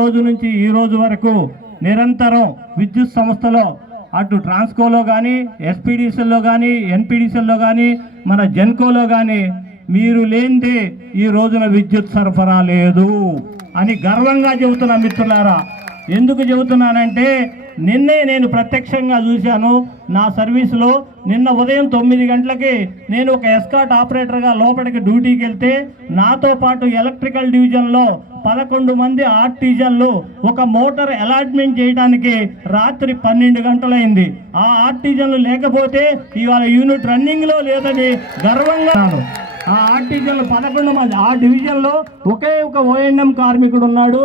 రోజు నుంచి ఈ రోజు వరకు నిరంతరం విద్యుత్ సంస్థలో అటు ట్రాన్స్కోలో కానీ ఎస్పీడీసీల్లో కానీ ఎన్పీడీసీల్లో కానీ మన జెన్కోలో కానీ మీరు లేనిదే ఈ రోజున విద్యుత్ సరఫరా లేదు అని గర్వంగా చెబుతున్నా మిత్రులారా. ఎందుకు చెబుతున్నానంటే నిన్నే నేను ప్రత్యక్షంగా చూశాను. నా సర్వీసులో నిన్న ఉదయం 9 గంటలకి నేను ఒక ఎస్కాట్ ఆపరేటర్గా లోపలికి డ్యూటీకి వెళ్తే నాతో పాటు ఎలక్ట్రికల్ డివిజన్లో 11 మంది ఆర్టిజన్లు ఒక మోటార్ అలాట్మెంట్ చేయడానికి రాత్రి 12 గంటలైంది. ఆ ఆర్టిజన్లు లేకపోతే ఇవాళ యూనిట్ రన్నింగ్లో లేదని గర్వంగా ఆ ఆర్టిజన్లు 11 మంది. ఆ డివిజన్లో ఒకే ఒక ఓఎన్ఎం కార్మికుడు ఉన్నాడు.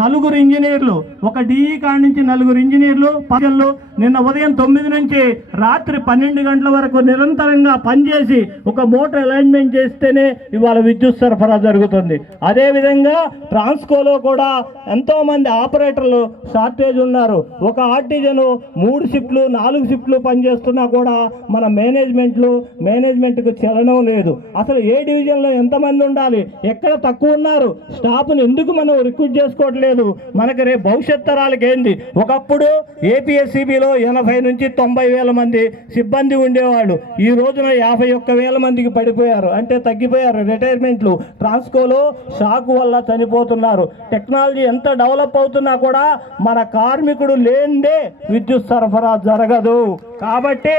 4 ఇంజనీర్లు, ఒక డిఈ కాడ నుంచి 4 ఇంజనీర్లు పనులు నిన్న ఉదయం 9 నుంచి రాత్రి 12 గంటల వరకు నిరంతరంగా పనిచేసి ఒక మోటార్ అలైన్మెంట్ చేస్తేనే ఇవాళ విద్యుత్ సరఫరా జరుగుతుంది. అదేవిధంగా ట్రాన్స్కోలో కూడా ఎంతోమంది ఆపరేటర్లు షార్టేజ్ ఉన్నారు. ఒక ఆర్టిజను 3 షిఫ్ట్లు 4 షిఫ్ట్లు పనిచేస్తున్నా కూడా మన మేనేజ్మెంట్కు చలనం లేదు. అసలు ఏ డివిజన్లో ఎంతమంది ఉండాలి, ఎక్కడ తక్కువ ఉన్నారు, స్టాఫ్ను ఎందుకు మనం రిక్రూట్ చేసుకోవట్లేదు, మనకి రేపు భవిష్యత్ తరాలకి ఏంది. ఒకప్పుడు ఏపీఎస్సీబీలో 80 నుంచి 90 వేల మంది సిబ్బంది ఉండేవాళ్ళు. ఈ రోజున 51 వేల మందికి పడిపోయారు, అంటే తగ్గిపోయారు. రిటైర్మెంట్లు ట్రాన్స్కోలో షాక్ వల్ల చనిపోతున్నారు. టెక్నాలజీ ఎంత డెవలప్ అవుతున్నా కూడా మన కార్మికుడు లేనిదే విద్యుత్ సరఫరా జరగదు. కాబట్టి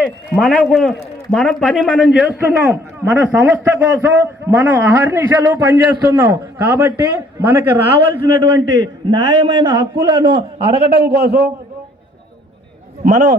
మన పని మనం చేస్తున్నాం, మన సంస్థ కోసం మనం అహర్నిశలు పనిచేస్తున్నాం. కాబట్టి మనకు రావాల్సినటువంటి న్యాయమైన హక్కులను అడగడం కోసం మనం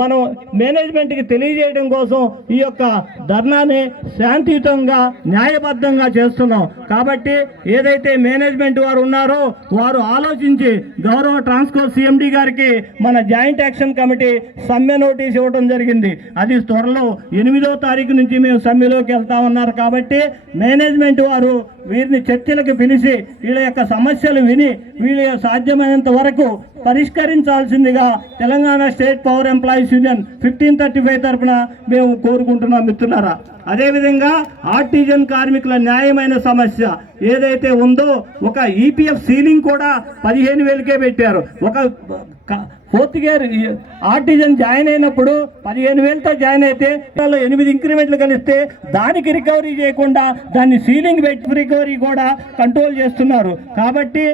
మనం మేనేజ్మెంట్కి తెలియజేయడం కోసం ఈ యొక్క ధర్నాని శాంతియుతంగా న్యాయబద్ధంగా చేస్తున్నాం. కాబట్టి ఏదైతే మేనేజ్మెంట్ వారు ఉన్నారో వారు ఆలోచించి గౌరవ ట్రాన్స్కో సిఎండి గారికి మన జాయింట్ యాక్షన్ కమిటీ సమ్మె నోటీస్ ఇవ్వడం జరిగింది. అది త్వరలో 8వ తారీఖు నుంచి మేము సమ్మెలోకి వెళ్తామన్నారు. కాబట్టి మేనేజ్మెంట్ వారు వీరిని చర్చలకు పిలిచి వీళ్ళ యొక్క సమస్యలు విని వీళ్ళ సాధ్యమైనంత వరకు పరిష్కరించాల్సిందిగా Telangana state power employees union 1535 తరఫున మేము కోరుకుంటున్నాం మిత్రులారా. అదేవిధంగా ఆర్టిజన్ కార్మికుల న్యాయమైన సమస్య ఏదైతే ఉందో, ఒక ఈపీఎఫ్ సీలింగ్ కూడా 15,000కే పెట్టారు. ఒక 4th ఇయర్ ఆర్టిజన్ జాయిన్ అయినప్పుడు 15,000తో జాయిన్ అయితే 8 ఇంక్రిమెంట్లు కలిస్తే దానికి రికవరీ చేయకుండా దాన్ని సీలింగ్ పెట్టి రికవరీ కూడా కంట్రోల్ చేస్తున్నారు. కాబట్టి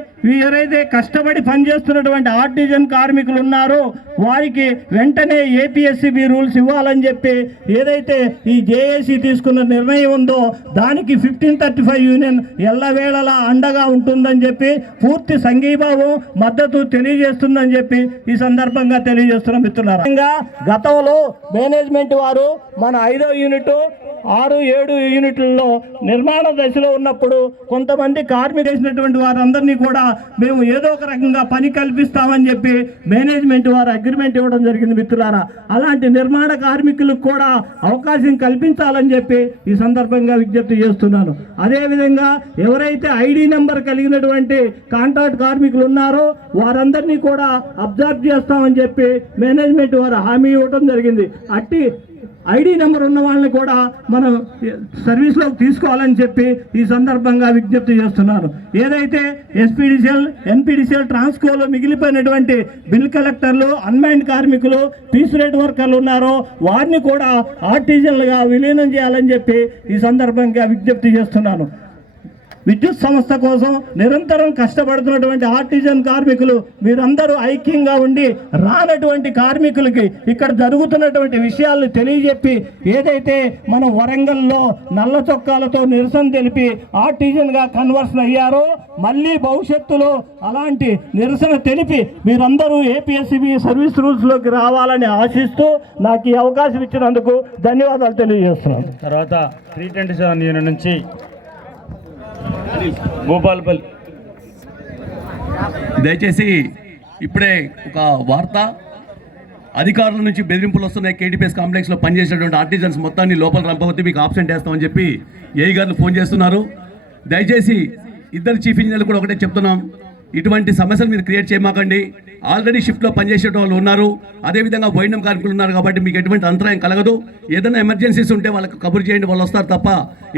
ఎవరైతే కష్టపడి పనిచేస్తున్నటువంటి ఆర్టిజన్ కార్మికులు ఉన్నారో వారికి వెంటనే ఏపీఎస్సీబీ రూల్స్ ఇవ్వాలని చెప్పి ఏదైతే ఈ జేఏసీ తీసుకున్న నిర్ణయం ఉందో దానికి 1535 యూనియన్ ఎల్లవేళలా అండగా ఉంటుందని చెప్పి పూర్తి సంఘీభావం మద్దతు తెలియజేస్తుందని చెప్పి ఈ సందర్భంగా తెలియజేస్తున్నాం మిత్రులారా. గతంలో మేనేజ్మెంట్ వారు మన 5వ యూనిట్ 6, 7 యూనిట్లలో నిర్మాణ దశలో ఉన్నప్పుడు కొంతమంది కార్మికులు చేసినటువంటి వారందరినీ కూడా మేము ఏదో ఒక రకంగా పని కల్పిస్తామని చెప్పి మేనేజ్మెంట్ వారు అగ్రిమెంట్ ఇవ్వడం జరిగింది మిత్రులారా. అలాంటి నిర్మాణ కార్మికులకు కూడా అవకాశం కల్పించాలని చెప్పి ఈ సందర్భంగా విజ్ఞప్తి చేస్తున్నాను. అదేవిధంగా ఎవరైతే ఐడి నెంబర్ కలిగినటువంటి కాంట్రాక్ట్ కార్మికులు ఉన్నారో వారందరినీ కూడా అబ్జర్వ్ చేస్తామని చెప్పి మేనేజ్మెంట్ వారు హామీ ఇవ్వడం జరిగింది. అట్టి ఐడి నెంబర్ ఉన్న వాళ్ళని కూడా మనం సర్వీస్లోకి తీసుకోవాలని చెప్పి ఈ సందర్భంగా విజ్ఞప్తి చేస్తున్నాను. ఏదైతే ఎస్పీడీసీఎల్, ఎన్పీడీసీఎల్, ట్రాన్స్కోలో మిగిలిపోయినటువంటి బిల్ కలెక్టర్లు, అన్మైన్డ్ కార్మికులు, పీస్ రేట్ వర్కర్లు ఉన్నారో వారిని కూడా ఆర్టిజన్లుగా విలీనం చేయాలని చెప్పి ఈ సందర్భంగా విజ్ఞప్తి చేస్తున్నాను. విద్యుత్ సంస్థ కోసం నిరంతరం కష్టపడుతున్నటువంటి ఆర్టిజన్ కార్మికులు మీరందరూ ఐక్యంగా ఉండి రానటువంటి కార్మికులకి ఇక్కడ జరుగుతున్నటువంటి విషయాలను తెలియజెప్పి ఏదైతే మన వరంగల్లో నల్ల చొక్కాలతో నిరసన తెలిపి ఆర్టిజన్గా కన్వర్షన్ అయ్యారో మళ్ళీ భవిష్యత్తులో అలాంటి నిరసన తెలిపి మీరందరూ ఏపీఎస్సీబీ సర్వీస్ రూల్స్లోకి రావాలని ఆశిస్తూ నాకు ఈ అవకాశం ఇచ్చినందుకు ధన్యవాదాలు తెలియజేస్తున్నాను. తర్వాత 327 యూనిట్ నుంచి భూపాలపల్లి. దయచేసి ఇప్పుడే ఒక వార్త, అధికారుల నుంచి బెదిరింపులు వస్తున్నాయి. కేటీపీఎస్ కాంప్లెక్స్లో పనిచేసేటువంటి ఆర్టిజన్స్ మొత్తాన్ని లోపల రంపవద్దు, మీకు ఆబ్సెంట్ వేస్తామని చెప్పి ఏఈ గారు ఫోన్ చేస్తున్నారు. దయచేసి 2 చీఫ్ ఇంజనీర్లు కూడా ఒకటే చెప్తున్నాం, ఇటువంటి సమస్యలు మీరు క్రియేట్ చేయమాకండి. ఆల్రెడీ షిఫ్ట్లో పనిచేసే వాళ్ళు ఉన్నారు, అదేవిధంగా వైండం కార్మికులు ఉన్నారు కాబట్టి మీకు ఎటువంటి అంతరాయం కలగదు. ఏదైనా ఎమర్జెన్సీస్ ఉంటే వాళ్ళకి కబురు చేయండి, వాళ్ళు వస్తారు తప్ప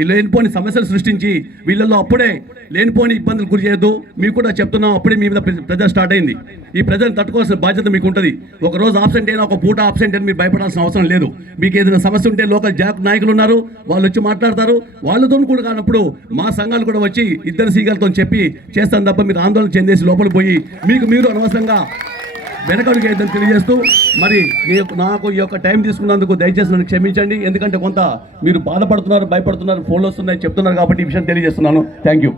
ఈ లేనిపోని సమస్యలు సృష్టించి వీళ్ళల్లో అప్పుడే లేనిపోని ఇబ్బందులు గురి చేయొద్దు. మీకు కూడా చెప్తున్నాం, అప్పుడే మీ మీద ప్రెజర్ స్టార్ట్ అయింది. ఈ ప్రెజర్ని తట్టుకోవాల్సిన బాధ్యత మీకు ఉంటుంది. ఒక రోజు ఆబ్సెంట్ అయినా, ఒక పూట ఆబ్సెంట్ అయినా మీరు భయపడాల్సిన అవసరం లేదు. మీకు ఏదైనా సమస్య ఉంటే లోకల్ జాక్ నాయకులు ఉన్నారు, వాళ్ళు వచ్చి మాట్లాడతారు. వాళ్ళతో కూడా కానప్పుడు మా సంఘాలు కూడా వచ్చి ఇద్దరు సీగలతో చెప్పి చేస్తాను తప్ప మీరు ఆందోళన చెందేసి లోపల పోయి మీకు మీరు అనవసరంగా వెనకడుగు వేద్దని తెలియజేస్తూ, మరి నాకు ఈ యొక్క టైం తీసుకున్నందుకు దయచేసి నన్ను క్షమించండి. ఎందుకంటే కొంత మీరు బాధపడుతున్నారు, భయపడుతున్నారు, ఫోన్లు వస్తున్నాయి చెప్తున్నారు కాబట్టి ఈ విషయం తెలియజేస్తున్నాను. Thank you.